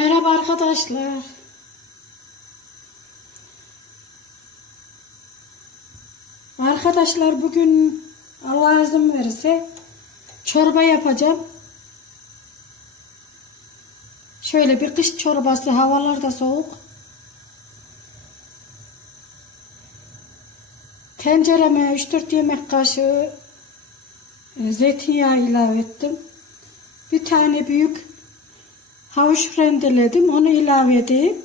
Merhaba arkadaşlar. Arkadaşlar bugün Allah izin verirse çorba yapacağım. Şöyle bir kış çorbası havalar da soğuk. Tencereme 3-4 yemek kaşığı e, zeytinyağı ilave ettim. Bir tane büyük havuç rendeledim. Onu ilave edeyim.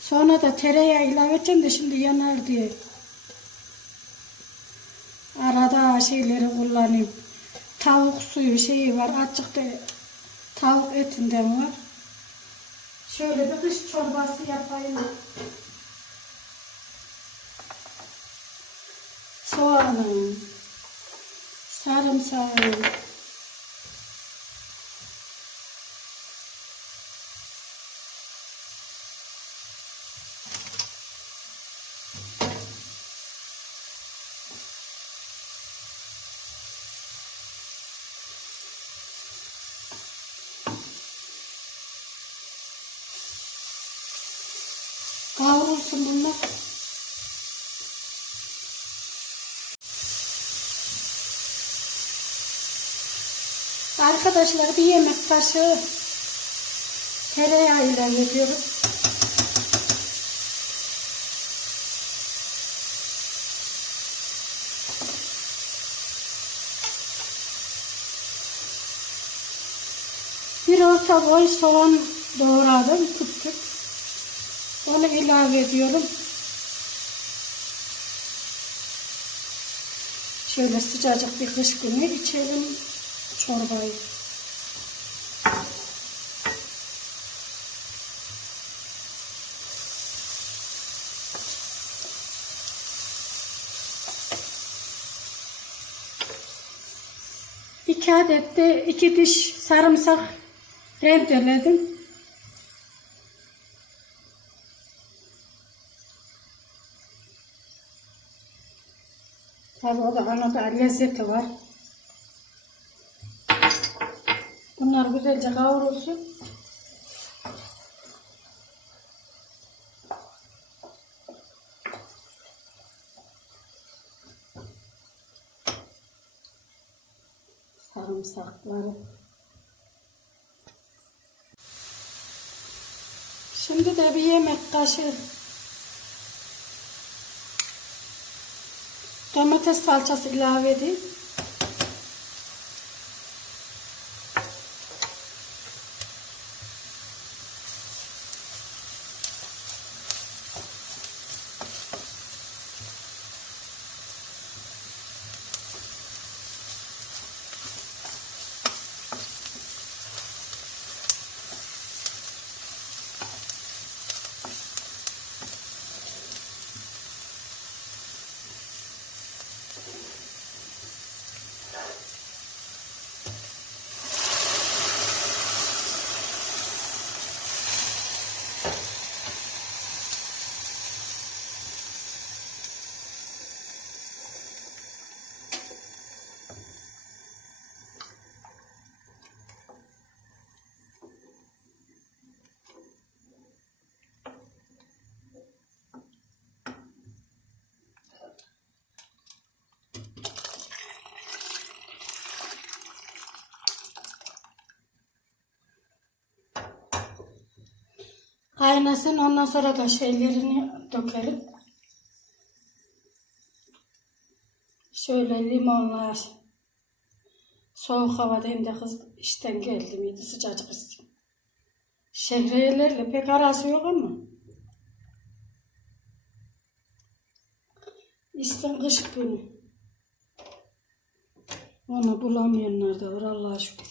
Sonra da tereyağı ilave edeceğim de şimdi yanar diye. Arada şeyleri kullanayım. Tavuk suyu şeyi var. Azıcık da tavuk etinden var. Şöyle bir kış çorbası yapayım. Soğanım. Sarımsağım. Kavrulsun bunlar. Arkadaşlar bir yemek kaşığı tereyağı ile yapıyoruz. Bir orta boy soğan doğradım küp küp. Onu ilave ediyorum. Şöyle sıcacık bir kış günü içelim çorbayı. İki adet de iki diş sarımsak rendeledim. Tabii o da anada lezzeti var. Bunlar güzelce kavrulsun. Sarımsakları. Şimdi de bir yemek kaşığı domates salçası ilave edeyim. Kaynasın ondan sonra da şeylerini dökelim. Şöyle limonlar. Soğuk havadayım da kız işten geldim yedi sıcacık içtim. Şehriyelerle pek arası yok ama. İşten kış günü. Onu bulamayanlar da var Allah'a şükür.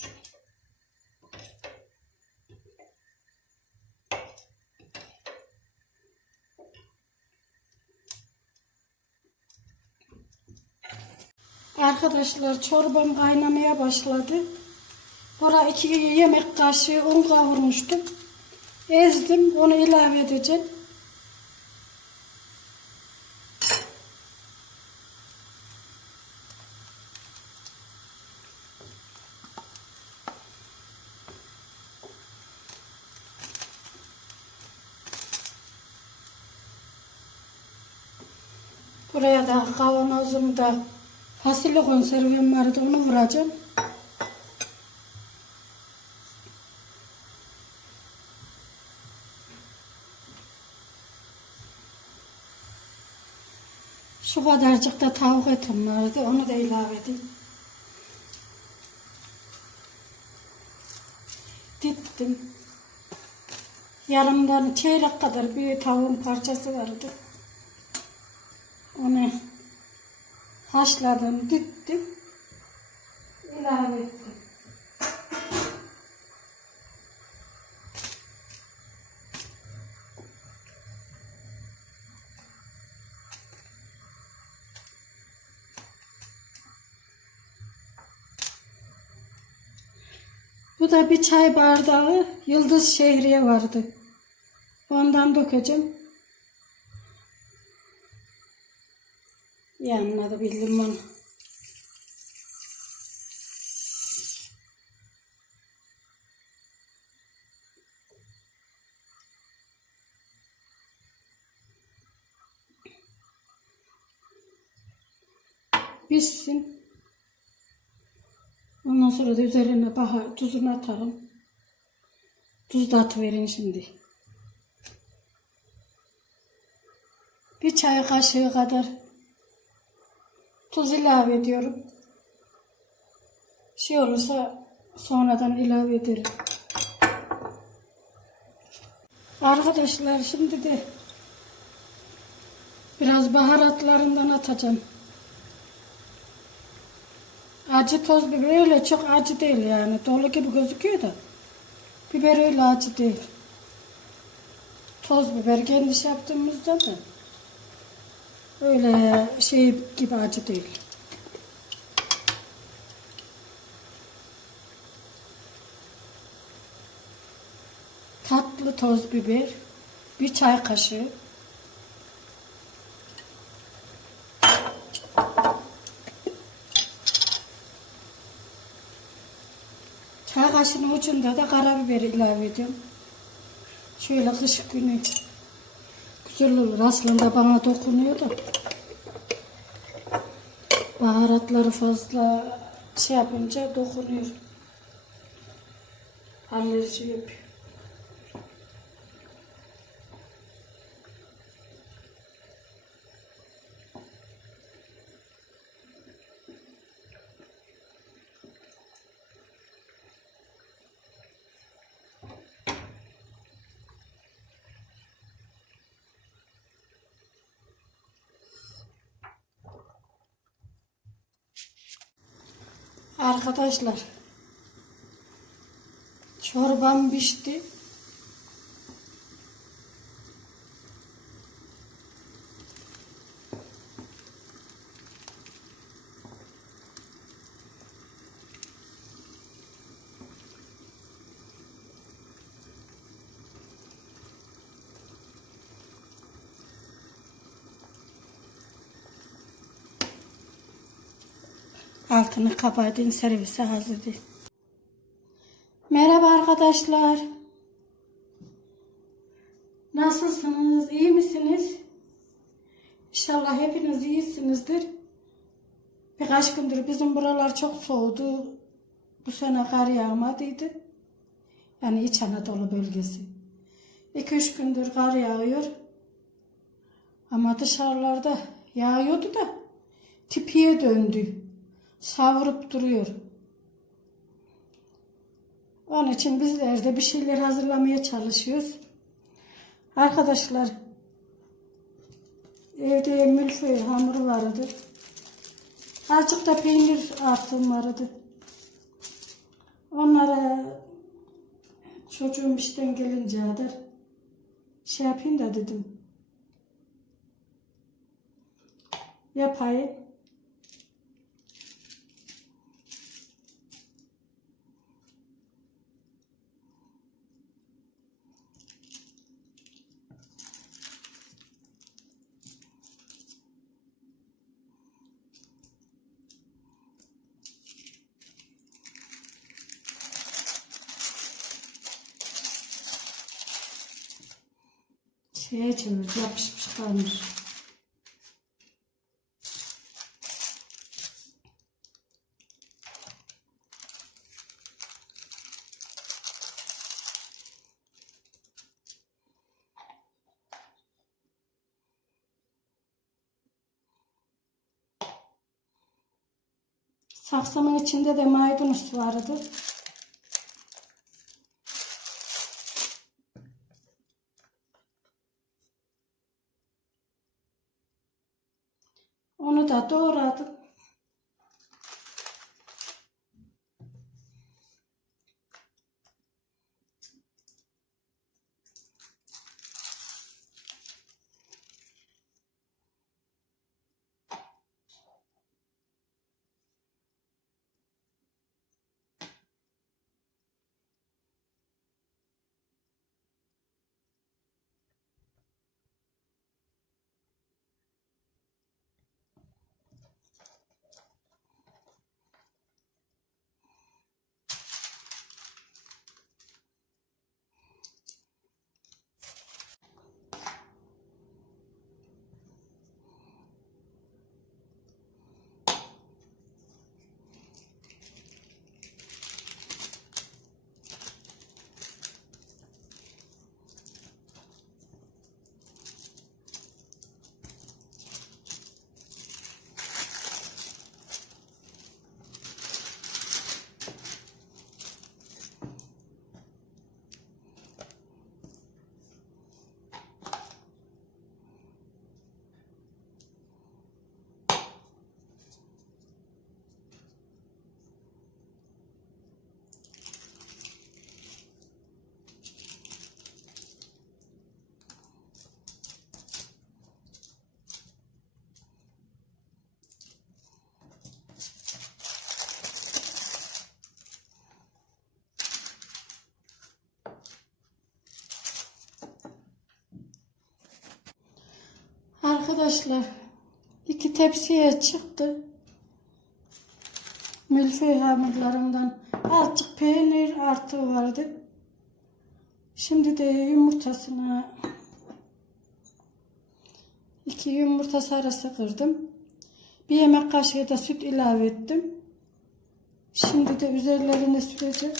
Arkadaşlar çorbam kaynamaya başladı. Bura iki yemek kaşığı un kavurmuştum. Ezdim. Onu ilave edeceğim. Buraya da kavanozumu da fasulye konservim vardı onu vuracağım. Şu kadarcık da tavuk etim vardı. Onu da ilave edeyim. Dittim. Yarımdan çeyrek kadar bir tavuğun parçası vardı. Onu haşladım, dittim. ilave ettim. Bu da bir çay bardağı yıldız şehriye vardı. Ondan dökeceğim. Bir limon. Pişsin. Ondan sonra da üzerine bahar tuzunu atarım. Tuz da atıverin şimdi. Bir çay kaşığı kadar tuz ilave ediyorum. Şey olursa sonradan ilave ederim. Arkadaşlar şimdi de biraz baharatlarından atacağım. Acı toz biber öyle çok acı değil yani. Dolu gibi gözüküyor da. Biber öyle acı değil. Toz biber kendi yaptığımızda da öyle şey gibi acı değil. Tatlı toz biber, bir çay kaşığı. Çay kaşığının ucunda da karabiber ilave ediyorum. Şöyle kış günü güzel olur. Aslında bana dokunuyor da. Baharatları fazla şey yapınca dokunuyor. Alerji yapıyor. Arkadaşlar çorbam pişti. Altını kapatın servise hazır değil. Merhaba arkadaşlar. Nasılsınız? İyi misiniz? İnşallah hepiniz iyisinizdir. Birkaç gündür bizim buralar çok soğudu. Bu sene kar yağmadıydı. Yani İç Anadolu bölgesi. 2-3 gündür kar yağıyor. Ama dışarılarda yağıyordu da tipiye döndü. Savurup duruyor. Onun için bizler de bir şeyler hazırlamaya çalışıyoruz. Arkadaşlar evde mülföy hamuru vardı. Azıcık da peynir attım vardı. Onlara çocuğum işten gelince kadar şey yapayım da dedim. Yapayım. şeye çevirdi yapışmış kalmış. Saksamın içinde de maydanoz vardı. Arkadaşlar iki tepsiye çıktı. Milföy hamurlarımdan azıcık peynir artığı vardı. Şimdi de yumurtasına iki yumurta sarısı kırdım. Bir yemek kaşığı da süt ilave ettim. Şimdi de üzerlerine süreceğim.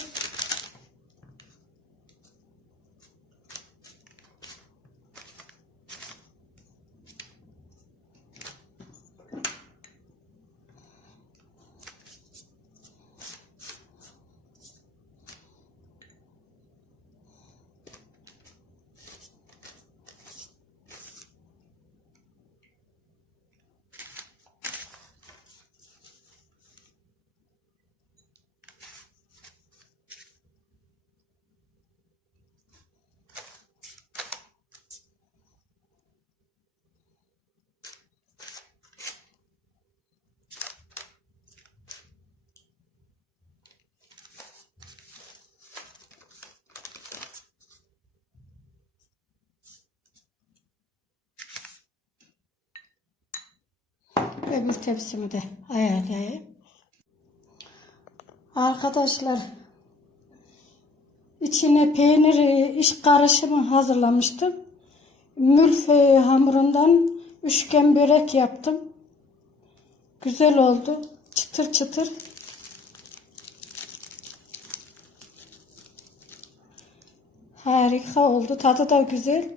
Öbür tepsimi de ayarlayayım. Arkadaşlar içine peynir iş karışımı hazırlamıştım. Mülföy hamurundan üçgen börek yaptım. Güzel oldu. Çıtır çıtır. Harika oldu. Tadı da güzel.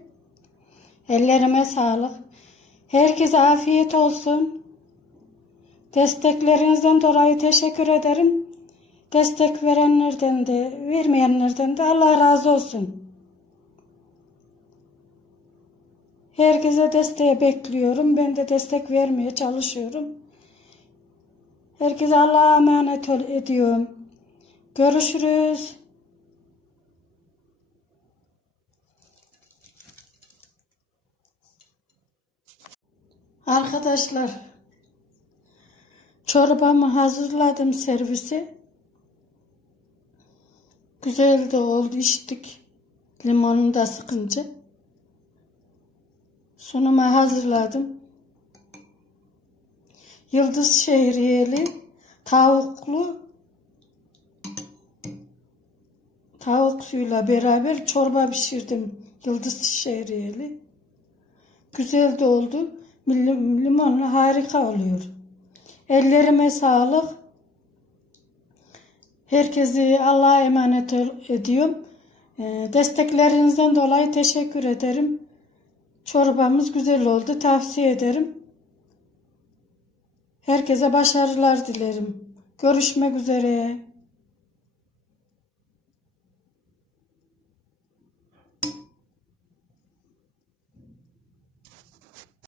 Ellerime sağlık. Herkese afiyet olsun. Desteklerinizden dolayı teşekkür ederim. Destek verenlerden de, vermeyenlerden de Allah razı olsun. Herkese desteğe bekliyorum. Ben de destek vermeye çalışıyorum. Herkese Allah'a emanet ediyorum. Görüşürüz. Arkadaşlar çorbamı hazırladım servisi. Güzel de oldu içtik. Limonunu da sıkınca. Sunuma hazırladım. Yıldız şehriyeli tavuklu tavuk suyuyla beraber çorba pişirdim. Yıldız şehriyeli. Güzel de oldu. Lim- Limonlu harika oluyor. Ellerime sağlık. Herkesi Allah'a emanet ediyorum. Ee, Desteklerinizden dolayı teşekkür ederim. Çorbamız güzel oldu. Tavsiye ederim. Herkese başarılar dilerim. Görüşmek üzere.